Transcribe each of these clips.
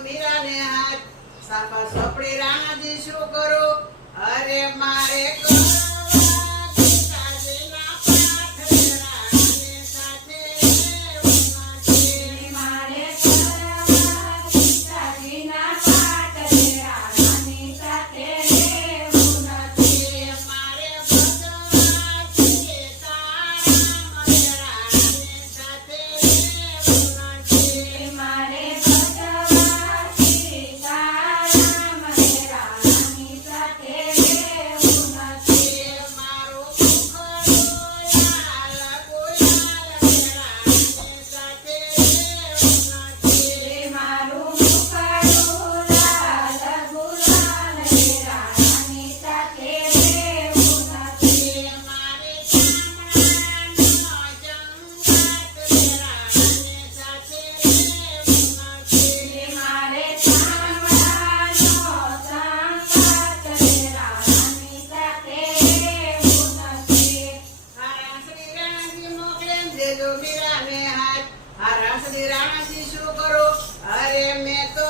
મીરાને હાથ સાપા સપડી રાણાજી શું કરો? અરે મારે કરો દેજો મીરા ને હાથ આ રાસની રાણા શું કરો? અરે મેં તો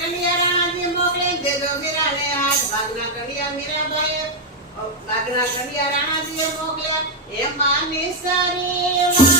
કલિયા રાણાજી મોકલી દેજો મીરાને હાથ. ભાગના કલિયા મીરાબાઈ ભાગના કલિયા રાણાજીએ મોકલ્યા. એ માની સારી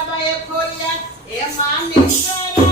Yabaya my Emma Nicola.